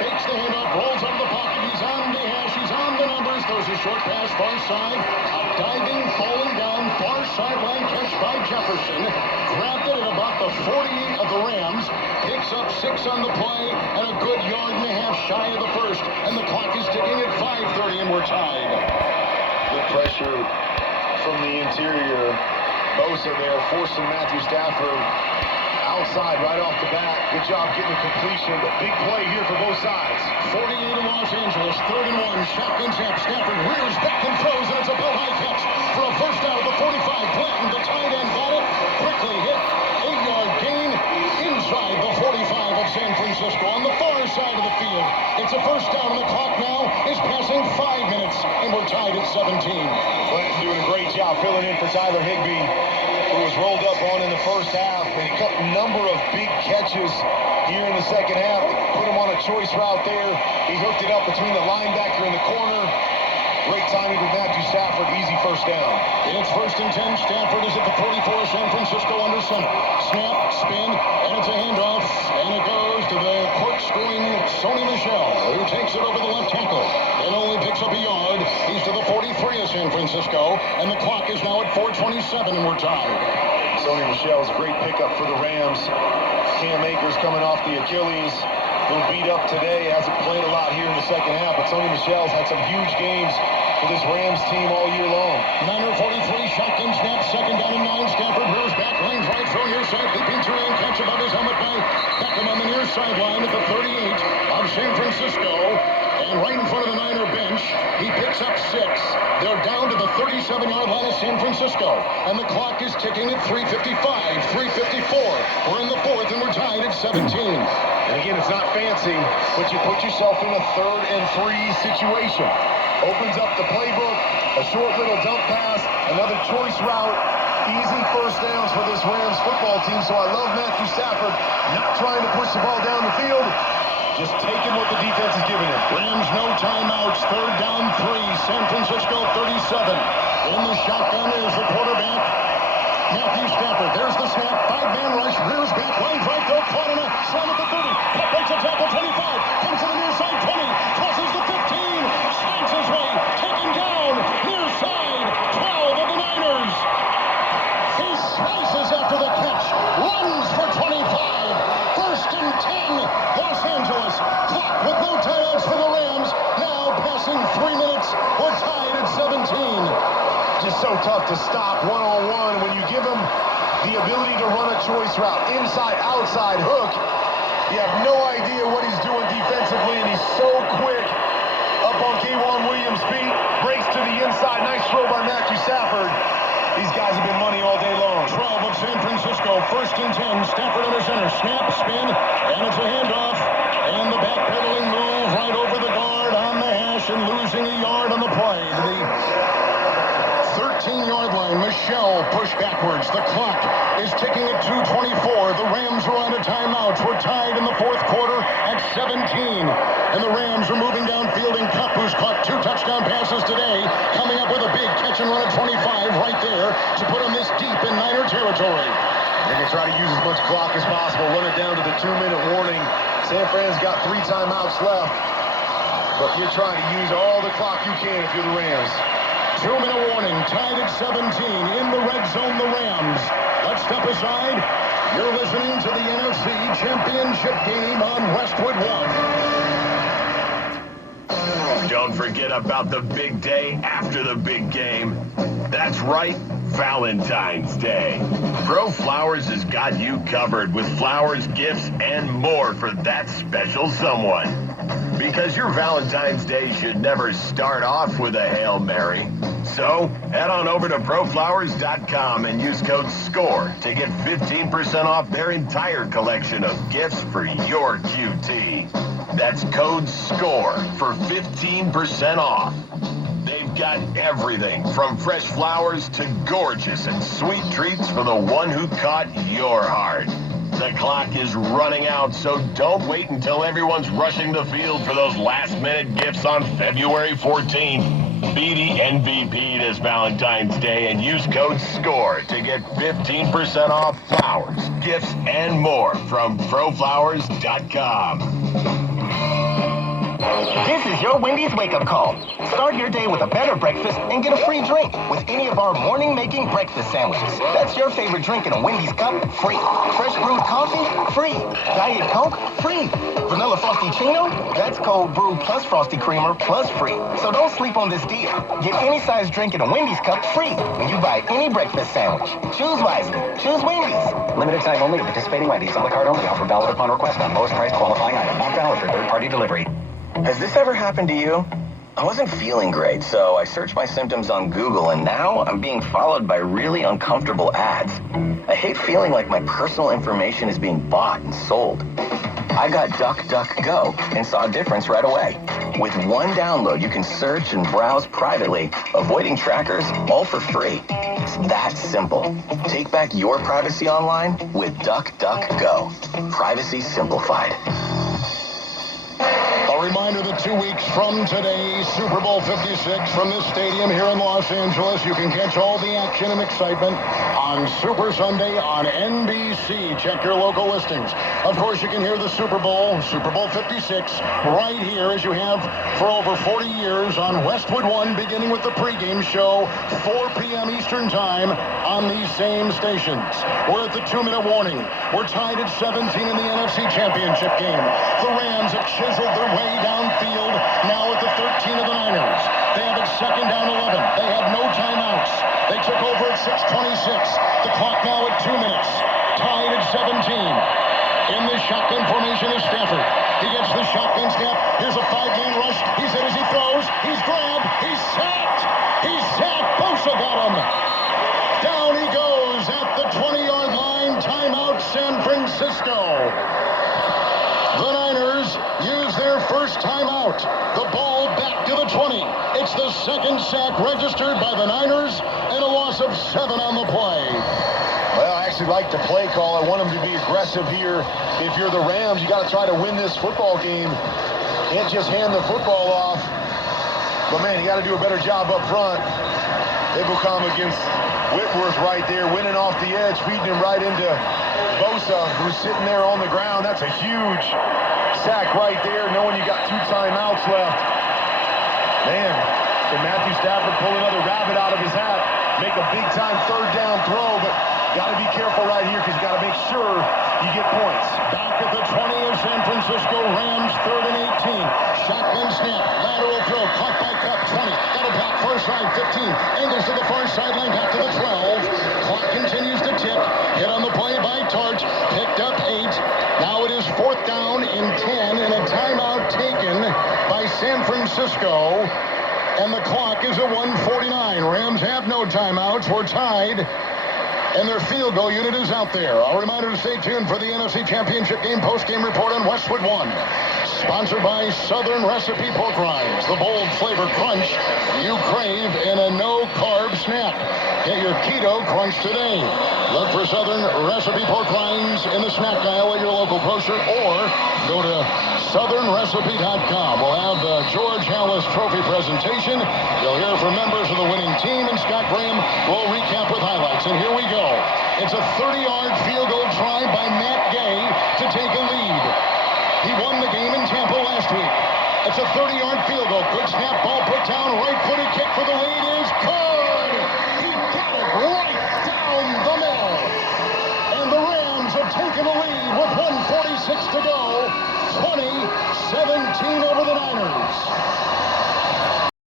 Fakes the handoff, rolls out of the pocket. He's on the hash. He's on the numbers. Throws a short pass far side. Diving, falling down, far sideline catch by Jefferson. Grabbed it at about the 48 of the Rams. Picks up 6 on the play and a good yard and a half shy of the first. And the clock is ticking at 5:30 and we're tied. Good pressure from the interior. Bosa there forcing Matthew Stafford outside right off the bat. Good job getting the completion. A big play here for both sides. 48 in Los Angeles, 3rd and 1. Shotgun snap. Stafford rears back and throws, and it's a belt-high catch for a first down at the 45. Blanton, the tight end, got it. Quickly hit. 8-yard gain inside the 45 of San Francisco on the far side of the field. It's a first down, and the clock now is passing 5 minutes, and we're tied at 17. Blanton doing a great job filling in for Tyler Higbee, who was rolled up on in the first half, and he cut a number of big catches here in the second half. Put him on a choice route there. He hooked it up between the linebacker and the corner. Great timing with Matthew Stafford. Easy first down. It's 1st and 10. Stafford is at the 44. San Francisco under center. Snap, spin, and it's a handoff. And it goes to the corkscrewing Sony Michel, who takes it over the left tackle and only picks up a yard. He's to the 43 of San Francisco, and the clock is now at 4:27, and we're tied. Sony Michel's a great pickup for the Rams. Cam Akers coming off the Achilles. A little beat up today. Hasn't played a lot here in the second half, but Sony Michel's had some huge games for this Rams team all year long. Niner 43, shotgun snap, 2nd down and 9. Stafford rears back, lanes right, throw near side, leaping two-lane catch above his helmet by Beckham on the near sideline at the 38 of San Francisco. And right in front of the Niner bench, he picks up 6. They're down to the 37-yard line of San Francisco. And the clock is ticking at 3:55, 3:54. We're in the 4th, and we're tied at 17. And again, it's not fancy, but you put yourself in a 3rd and 3 situation. Opens up the playbook, a short little dump pass, another choice route. Easy first downs for this Rams football team, so I love Matthew Stafford not trying to push the ball down the field, just taking what the defense is giving him. Rams no timeouts, 3rd down 3, San Francisco 37. In the shotgun is the quarterback, Matthew Stafford. There's the snap, 5-man rush, rears back, lines right, throw, caught in a slam at the 30. Cut breaks a tackle, 25, comes to the near side, 20, crosses the 15, spanks his way, taken down, near side, 12 of the Niners. He slices after the catch, runs for 25, 1st and 10, Los Angeles. Clock with no timeouts for the Rams, now passing 3 minutes, we're tied at 17. Just so tough to stop one-on-one when you give him the ability to run a choice route, inside, outside, hook. You have no idea what he's doing defensively, and he's so quick up on K'Wan Williams' feet, breaks to the inside. Nice throw by Matthew Stafford. These guys have been money all day long. 12 of San Francisco, 1st and 10. Stafford under center, snap, spin, and it's a handoff. And the backpedaling move right over the guard on the hash and losing a yard on the play to the 13-yard line. Michel pushed backwards. The clock is ticking at 2:24. The Rams are on a timeout. We're tied in the 4th quarter at 17. And the Rams are moving downfield, and Kupp, who's caught 2 touchdown passes today, coming up with a big catch and run at 25 right there to put them this deep in Niner territory. They're going to try to use as much clock as possible, run it down to the 2-minute warning. San Fran's got 3 timeouts left, but you're trying to use all the clock you can if you're the Rams. 2-minute warning, tied at 17. In the red zone, the Rams. Let's step aside. You're listening to the NFC Championship game on Westwood 1. Don't forget about the big day after the big game. That's right, Valentine's Day. Pro Flowers has got you covered with flowers, gifts, and more for that special someone. Because your Valentine's Day should never start off with a Hail Mary. So, head on over to proflowers.com and use code SCORE to get 15% off their entire collection of gifts for your QT. That's code SCORE for 15% off. They've got everything from fresh flowers to gorgeous and sweet treats for the one who caught your heart. The clock is running out, so don't wait until everyone's rushing the field for those last-minute gifts on February 14th. Be the MVP this Valentine's Day and use code SCORE to get 15% off flowers, gifts, and more from proflowers.com. This is your Wendy's wake-up call. Start your day with a better breakfast and get a free drink with any of our morning-making breakfast sandwiches. That's your favorite drink in a Wendy's cup, free. Fresh brewed coffee, free. Diet Coke, free. Vanilla Frosty Chino, that's cold brew plus Frosty Creamer plus free. So don't sleep on this deal. Get any size drink in a Wendy's cup free when you buy any breakfast sandwich. Choose wisely. Choose Wendy's. Limited time only. Participating Wendy's. A la carte only. Offer valid upon request on lowest price qualifying item. Not valid for third-party delivery. Has this ever happened to you? I wasn't feeling great, so I searched my symptoms on Google, and now I'm being followed by really uncomfortable ads. I hate feeling like my personal information is being bought and sold. I got DuckDuckGo and saw a difference right away. With one download, you can search and browse privately, avoiding trackers, all for free. It's that simple. Take back your privacy online with DuckDuckGo. Privacy simplified. A reminder that 2 weeks from today, Super Bowl 56 from this stadium here in Los Angeles. You can catch all the action and excitement on Super Sunday on NBC. Check your local listings. Of course, you can hear the Super Bowl 56, right here as you have for over 40 years on Westwood 1, beginning with the pregame show, 4 p.m. Eastern Time on these same stations. We're at the 2-minute warning. We're tied at 17 in the NFC Championship game. The Rams have chiseled their way downfield, now at the 13 of the Niners. They have it second down 11. They had no timeouts. They took over at 6:26. The clock now at 2 minutes. Tied at 17. In the shotgun formation is Stafford. He gets the shotgun snap. Here's a 5-man rush. He's hit as he throws. He's grabbed. He's sacked. He's sacked. Bosa got him. Down he goes at the 20-yard line. Timeout, San Francisco. The Niners use their first timeout. The ball back to the 20. It's the second sack registered by the Niners and a loss of 7 on the play. Well, I actually like the play call. I want them to be aggressive here. If you're the Rams, you got to try to win this football game. Can't just hand the football off. But, man, you got to do a better job up front. They will come against Whitworth right there, winning off the edge, feeding him right into Bosa, who's sitting there on the ground. That's a huge sack right there, knowing you got 2 timeouts left. Man, can Matthew Stafford pull another rabbit out of his hat, make a big-time third-down throw, but got to be careful right here because you got to make sure you get points. Back at the 20 of San Francisco, Rams 3rd and 18. Shotgun snap, lateral throw, caught by Cup, 20. Got a block, far side, 15. Angles to the far sideline, back to the 12. Clock continues to tick. Hit on the play by Tarch, picked up 8. Now it is 4th down and 10, and a timeout taken by San Francisco. And the clock is at 1:49. Rams have no timeouts. We're tied. And their field goal unit is out there. A reminder to stay tuned for the NFC Championship game post-game report on Westwood 1. Sponsored by Southern Recipe Pork Rinds. The bold flavor crunch you crave in a no-carb snack. Get your keto crunch today. Look for Southern Recipe Pork Rinds in the snack aisle at your local grocer, or go to southernrecipe.com. We'll have the George Hallis Trophy presentation. You'll hear from members of the winning team, and Scott Graham will recap with highlights. And here we go. It's a 30-yard field goal try by Matt Gay to take a lead. He won the game in Tampa last week. It's a 30-yard field goal. Good snap, ball put down, right-footed kick for the lead is good. He got it right down the middle. And the Rams have taken the lead with 1:46 to go. 20-17 over the Niners.